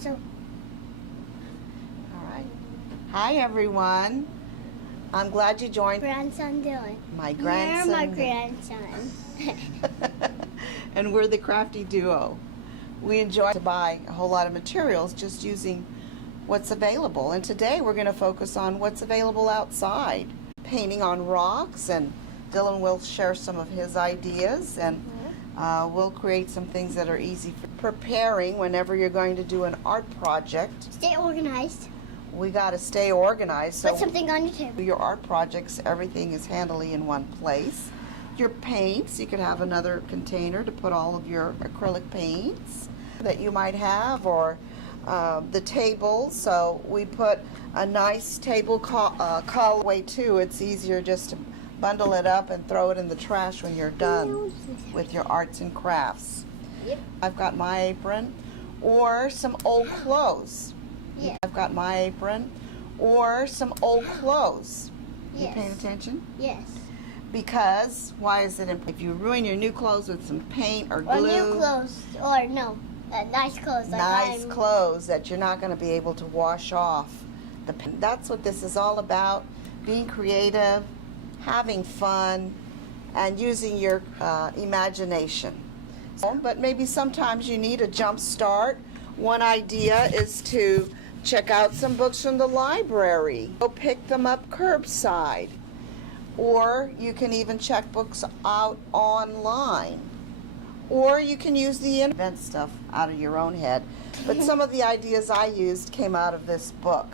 So. All right. Hi, everyone. I'm glad you joined. Grandson Dylan. My grandson. You're my grandson. And we're the Crafty Duo. We enjoy to buy a whole lot of materials just using what's available. And today we're going to focus on what's available outside. Painting on rocks, and Dylan will share some of his ideas, and we'll create some things that are easy for preparing whenever you're going to do an art project. Stay organized. We got to stay organized. Put something on your table. Your art projects, everything is handily in one place. Your paints, you could have another container to put all of your acrylic paints that you might have, or the table. So we put a nice table color way too. It's easier just to bundle it up and throw it in the trash when you're done with your arts and crafts. Yep. I've got my apron, or some old clothes. Yes. I've got my apron, or some old clothes. Yes. You paying attention? Yes. Because, why is it important? If you ruin your new clothes with some paint or glue. Or new clothes, or no, nice clothes. Nice clothes that you're not going to be able to wash off. That's what this is all about, being creative, having fun, and using your imagination. But maybe sometimes you need a jump start. One idea is to check out some books from the library. Go pick them up curbside. Or you can even check books out online. Or you can use the invent stuff out of your own head. But some of the ideas I used came out of this book.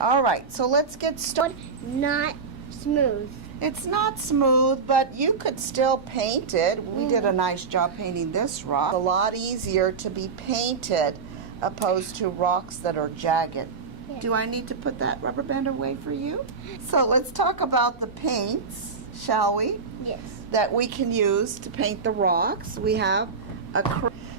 All right, so let's get started. Not smooth. It's not smooth, but you could still paint it. We did a nice job painting this rock. It's a lot easier to be painted opposed to rocks that are jagged. Yeah. Do I need to put that rubber band away for you? So let's talk about the paints, shall we? Yes. That we can use to paint the rocks. We have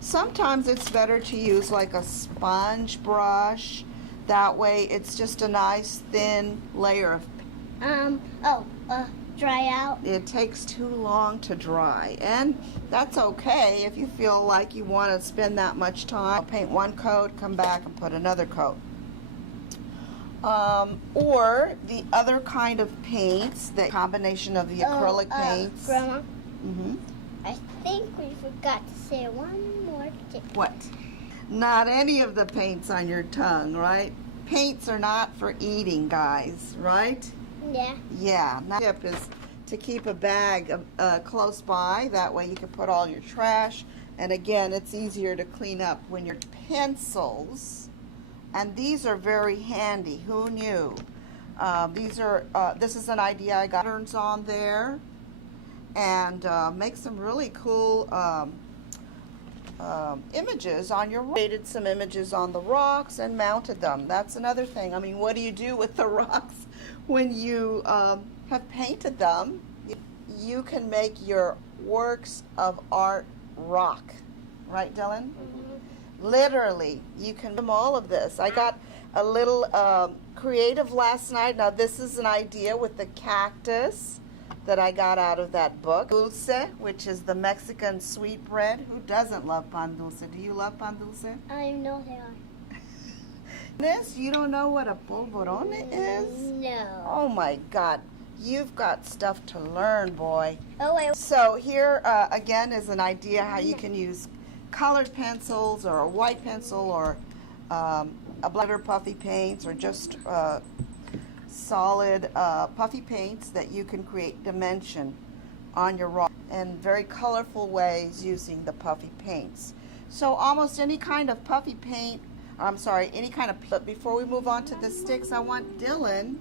sometimes it's better to use like a sponge brush. That way it's just a nice thin layer of dry out. It takes too long to dry, and that's okay if you feel like you want to spend that much time. Paint one coat, come back and put another coat. Or the other kind of paints, the combination of the acrylic paints. Grandma, I think we forgot to say one more thing. What? Not any of the paints on your tongue, right? Paints are not for eating, guys, right? Yeah. Yeah. Now, the tip is to keep a bag close by. That way you can put all your trash. And again, it's easier to clean up when your pencils. And these are very handy. Who knew? This is an idea I got. Patterns on there, and make some really cool images on your. Created some images on the rocks and mounted them. That's another thing. I mean, what do you do with the rocks when you have painted them? You can make your works of art rock, right, Dylan? Literally, you can do all of this. I got a little creative last night. Now, this is an idea with the cactus that I got out of that book. Dulce, which is the Mexican sweetbread. Who doesn't love pan dulce? Do you love pan dulce? I know they are. This, you don't know what a polvorone is? No. Oh my God. You've got stuff to learn, boy. Oh, wait. So here, again, is an idea how you can use colored pencils, or a white pencil, or a black or puffy paints, or just solid puffy paints that you can create dimension on your rock in very colorful ways using the puffy paints. So almost any kind of puffy paint, any kind of, but before we move on to the sticks, I want Dylan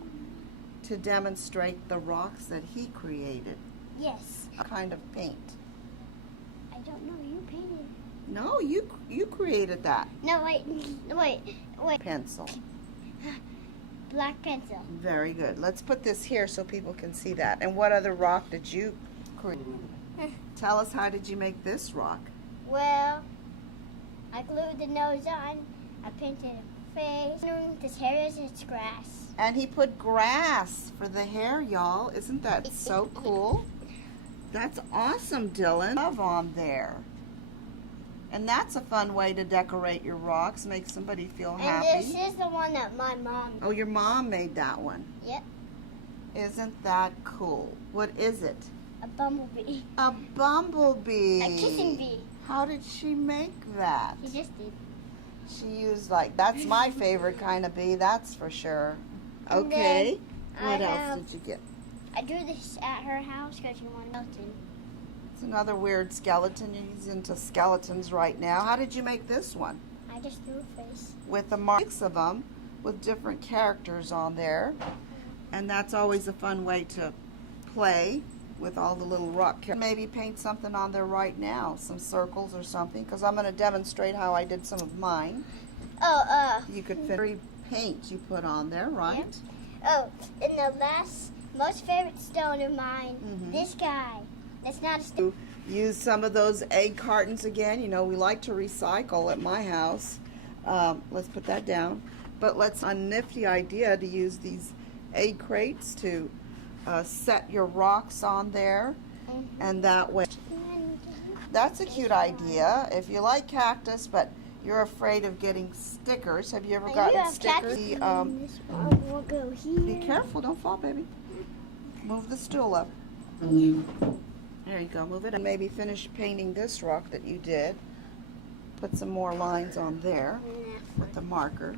to demonstrate the rocks that he created. Yes. A kind of paint. I don't know. You painted. No, you created that. No, wait. Pencil. Black pencil. Very good. Let's put this here so people can see that. And what other rock did you create? Tell us, how did you make this rock? Well, I glued the nose on. I painted a face. This hair is its grass. And he put grass for the hair, y'all. Isn't that so cool? That's awesome, Dylan. Love on there. And that's a fun way to decorate your rocks, make somebody feel happy. And this is the one that my mom made. Oh, your mom made that one. Yep. Isn't that cool? What is it? A bumblebee. A bumblebee. A kissing bee. How did she make that? She just did. She used that's my favorite kind of bee, that's for sure. And Okay. then What else did you get? I drew this at her house because she wanted Milton. It's another weird skeleton. He's into skeletons right now. How did you make this one? I just drew a face. With the marks of them, with different characters on there. And that's always a fun way to play with all the little rock characters. Maybe paint something on there right now, some circles or something, because I'm going to demonstrate how I did some of mine. Oh, You could fit every paint you put on there, right? Oh, and the most favorite stone of mine, Mhm. this guy. That's not a stone. Use some of those egg cartons again. You know, we like to recycle at my house. Let's put that down. But a nifty idea to use these egg crates to set your rocks on there. And that way, that's a cute idea. If you like cactus, but you're afraid of getting stickers. Have you ever gotten stickers? This one will go here. Be careful, don't fall, baby. Move the stool up. There you go, move it up. Maybe finish painting this rock that you did. Put some more lines on there with the marker.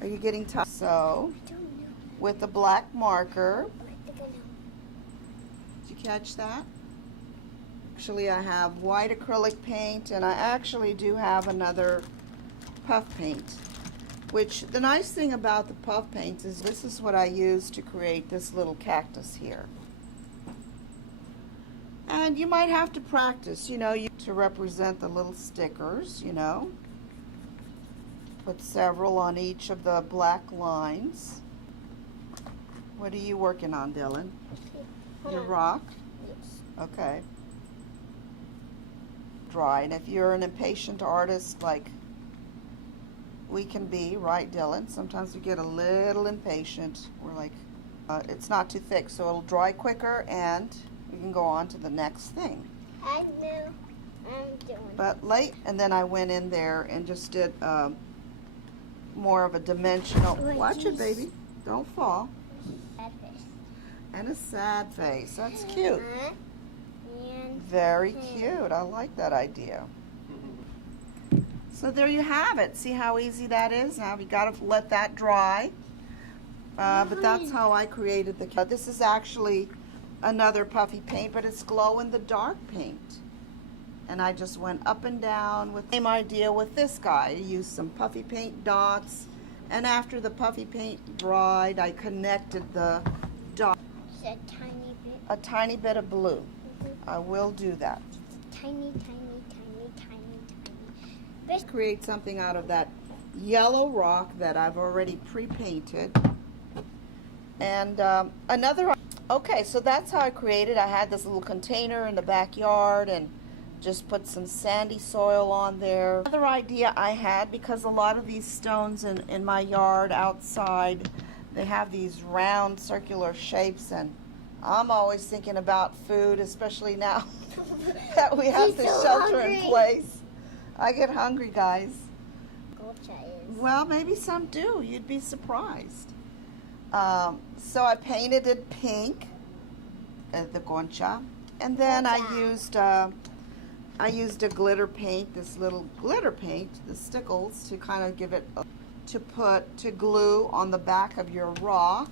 Are you getting tired? So, I don't know. with the black marker, I think I know. did you catch that? Actually, I have white acrylic paint, and I actually do have another puff paint. Which, the nice thing about the puff paints is this is what I use to create this little cactus here. And you might have to practice, you know, to represent the little stickers, you know. Put several on each of the black lines. What are you working on, Dylan? Your rock? Yes. Okay. Dry. And if you're an impatient artist like we can be, right, Dylan? Sometimes we get a little impatient. We're like, it's not too thick, so it'll dry quicker and we can go on to the next thing. I know I'm doing. But and then I went in there and just did more of a dimensional. Like Watch it, this. baby. Don't fall. Sad face. And a sad face. That's cute. And Very cute. I like that idea. So there you have it. See how easy that is? Now you got to let that dry. But that's how I created the. This is actually another puffy paint, but it's glow-in-the-dark paint. And I just went up and down with the same idea with this guy. I used some puffy paint dots, and after the puffy paint dried, I connected the dot. just a tiny bit. A tiny bit of blue. I will do that. Tiny, tiny, tiny, tiny, tiny. Create something out of that yellow rock that I've already pre-painted. And okay, so that's how I created. I had this little container in the backyard and just put some sandy soil on there. Another idea I had, because a lot of these stones in my yard outside, they have these round circular shapes, and I'm always thinking about food, especially now that we have this shelter in place. I get hungry, guys. Well, maybe some do. You'd be surprised. So I painted it pink, the concha, and then I used a glitter paint, this little glitter paint, the stickles, to kind of give it to glue on the back of your rock.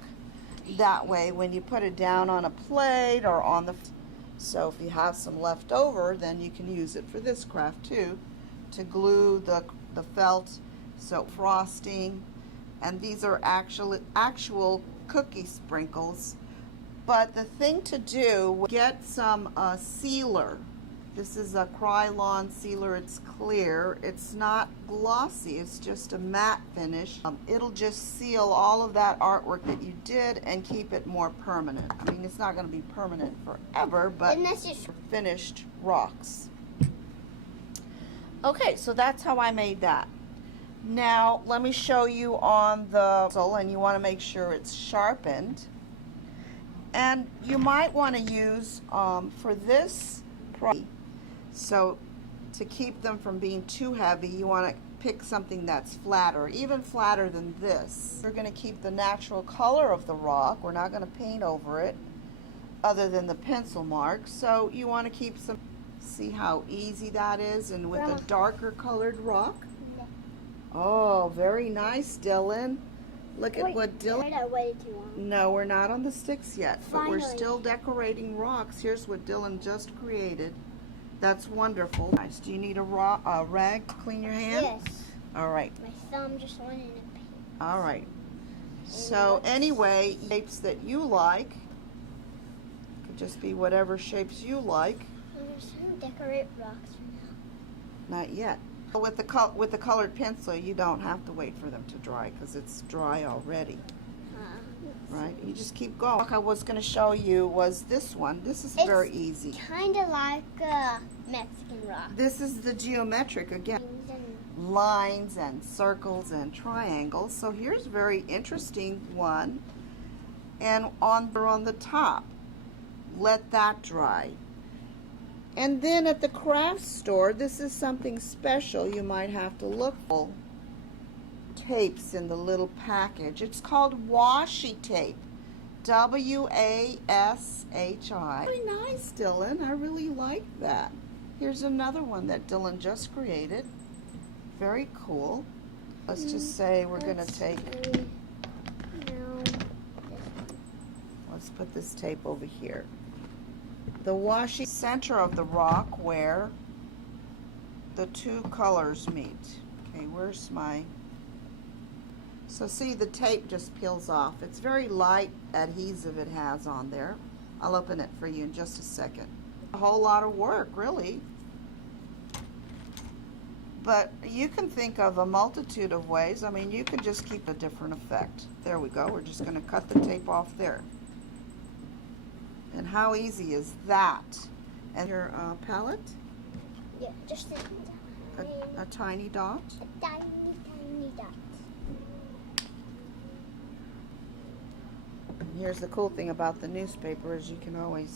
That way, when you put it down on a plate or on the, so if you have some left over, then you can use it for this craft too, to glue the felt, so frosting. And these are actual cookie sprinkles. But the thing to do, get some sealer. This is a Krylon sealer. It's clear. It's not glossy. It's just a matte finish. It'll just seal all of that artwork that you did and keep it more permanent. I mean, it's not going to be permanent forever, but finished rocks. Okay, so that's how I made that. Now, let me show you on the pencil, and you want to make sure it's sharpened. And you might want to use, for this project, so to keep them from being too heavy, you want to pick something that's flatter, even flatter than this. We're going to keep the natural color of the rock. We're not going to paint over it other than the pencil marks. So you want to keep some, see how easy that is, and with a darker colored rock. Oh, very nice, Dylan. Look at what Dylan... I waited too long. No, we're not on the sticks yet, but we're Finally. still decorating rocks. Here's what Dylan just created. That's wonderful. Nice. Do you need a rag to clean your hand? Yes. All right. My thumb just went in a paint. All right. So anyway, shapes that you like. Could just be whatever shapes you like. I'm just going to decorate rocks for now. Not yet. With the colored pencil, you don't have to wait for them to dry because it's dry already. Right? You just keep going. What I was going to show you was this one. This is very easy. Kind of like a Mexican rock. This is the geometric again. Lines and circles and triangles. So here's a very interesting one. And on the top, let that dry. And then at the craft store, this is something special you might have to look for. Tapes in the little package. It's called washi tape. W-A-S-H-I. Very nice, Dylan. I really like that. Here's another one that Dylan just created. Very cool. Let's just say we're going to take... Let's put this tape over here. The washi center of the rock where the two colors meet. Okay, where's my... So see, the tape just peels off. It's very light adhesive it has on there. I'll open it for you in just a second. A whole lot of work, really. But you can think of a multitude of ways. I mean, you could just keep a different effect. There we go. We're just going to cut the tape off there. And how easy is that? And your palette? Yeah, just A tiny dot? a tiny dot. And here's the cool thing about the newspaper is you can always